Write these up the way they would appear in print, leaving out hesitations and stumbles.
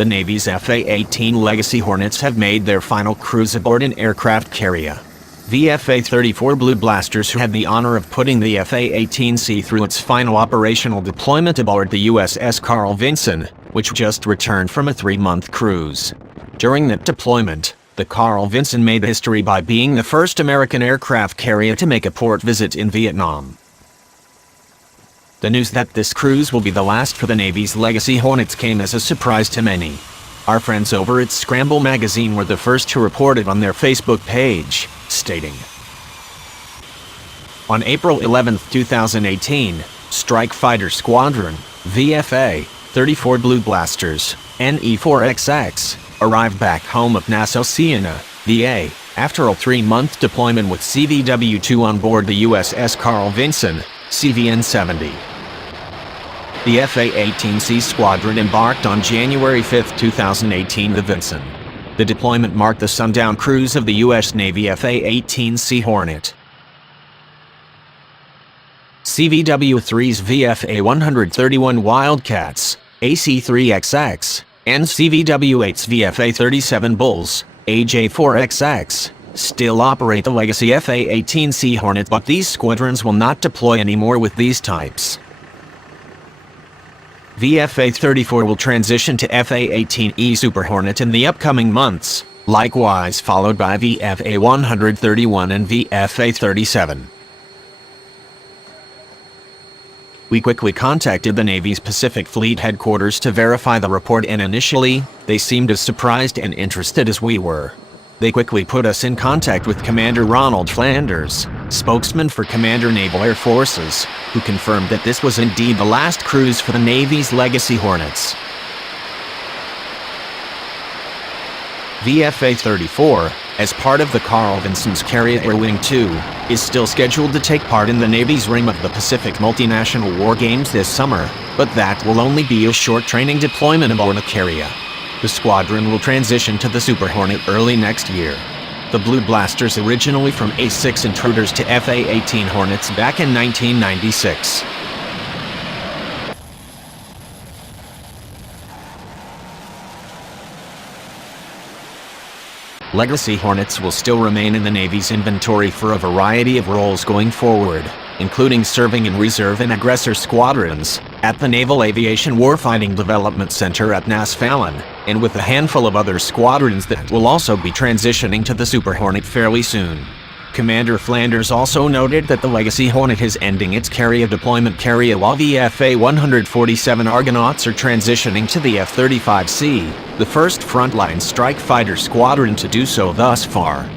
the Navy's FA-18 Legacy Hornets have made their final cruise aboard an aircraft carrier. VFA-34 Blue Blasters had the honor of putting the FA-18C through its final operational deployment aboard the USS Carl Vinson, which just returned from a 3-month cruise. During that deployment, the Carl Vinson made history by being the first American aircraft carrier to make a port visit in Vietnam. The news that this cruise will be the last for the Navy's Legacy Hornets came as a surprise to many. Our friends over at Scramble magazine were the first to report it on their Facebook page, stating, "On April 11, 2018, Strike Fighter Squadron, VFA-34 Blue Blasters, NE-4XX, arrived back home at Nassau, Siena, VA, after a 3-month deployment with CVW-2 on board the USS Carl Vinson, CVN-70. The FA-18C squadron embarked on January 5, 2018 the Vinson. The deployment marked the sundown cruise of the U.S. Navy FA-18C Hornet. CVW-3's VFA-131 Wildcats, AC-3XX, and CVW-8's VFA-37 Bulls, AJ-4XX, still operate the Legacy FA-18C Hornet, but these squadrons will not deploy anymore with these types. VFA-34 will transition to FA-18E Super Hornet in the upcoming months, likewise followed by VFA-131 and VFA-37. We quickly contacted the Navy's Pacific Fleet headquarters to verify the report, and initially, they seemed as surprised and interested as we were. They quickly put us in contact with Commander Ronald Flanders, spokesman for Commander Naval Air Forces, who confirmed that this was indeed the last cruise for the Navy's Legacy Hornets. VFA-34, as part of the Carl Vinson's Carrier Air Wing 2, is still scheduled to take part in the Navy's Rim of the Pacific multinational war games this summer, but that will only be a short training deployment aboard a carrier. The squadron will transition to the Super Hornet early next year. The Blue Blasters originally from A-6 Intruders to FA-18 Hornets back in 1996. Legacy Hornets will still remain in the Navy's inventory for a variety of roles going forward, including serving in reserve and aggressor squadrons, at the Naval Aviation Warfighting Development Center at NAS Fallon, and with a handful of other squadrons that will also be transitioning to the Super Hornet fairly soon. Commander Flanders also noted that the Legacy Hornet is ending its carrier deployment while the FA-147 Argonauts are transitioning to the F-35C, the first frontline strike fighter squadron to do so thus far.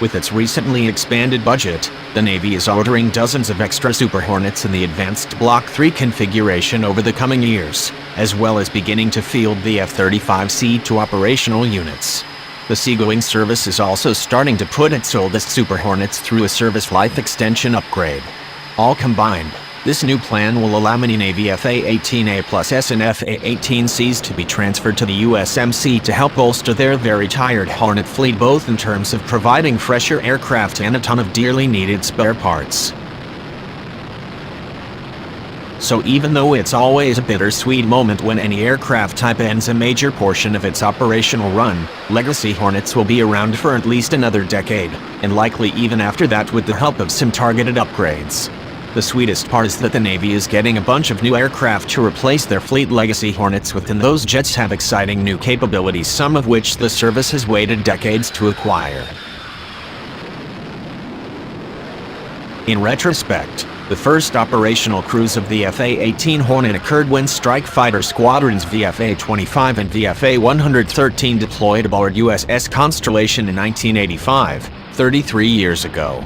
With its recently expanded budget, the Navy is ordering dozens of extra Super Hornets in the Advanced Block 3 configuration over the coming years, as well as beginning to field the F-35C to operational units. The seagoing service is also starting to put its oldest Super Hornets through a service life extension upgrade. All combined, this new plan will allow many Navy FA-18A plus S and FA-18Cs to be transferred to the USMC to help bolster their very tired Hornet fleet, both in terms of providing fresher aircraft and a ton of dearly needed spare parts. So even though it's always a bittersweet moment when any aircraft type ends a major portion of its operational run, Legacy Hornets will be around for at least another decade, and likely even after that with the help of some targeted upgrades. The sweetest part is that the Navy is getting a bunch of new aircraft to replace their fleet Legacy Hornets with, and those jets have exciting new capabilities, some of which the service has waited decades to acquire. In retrospect, the first operational cruise of the FA-18 Hornet occurred when strike fighter squadrons VFA-25 and VFA-113 deployed aboard USS Constellation in 1985, 33 years ago.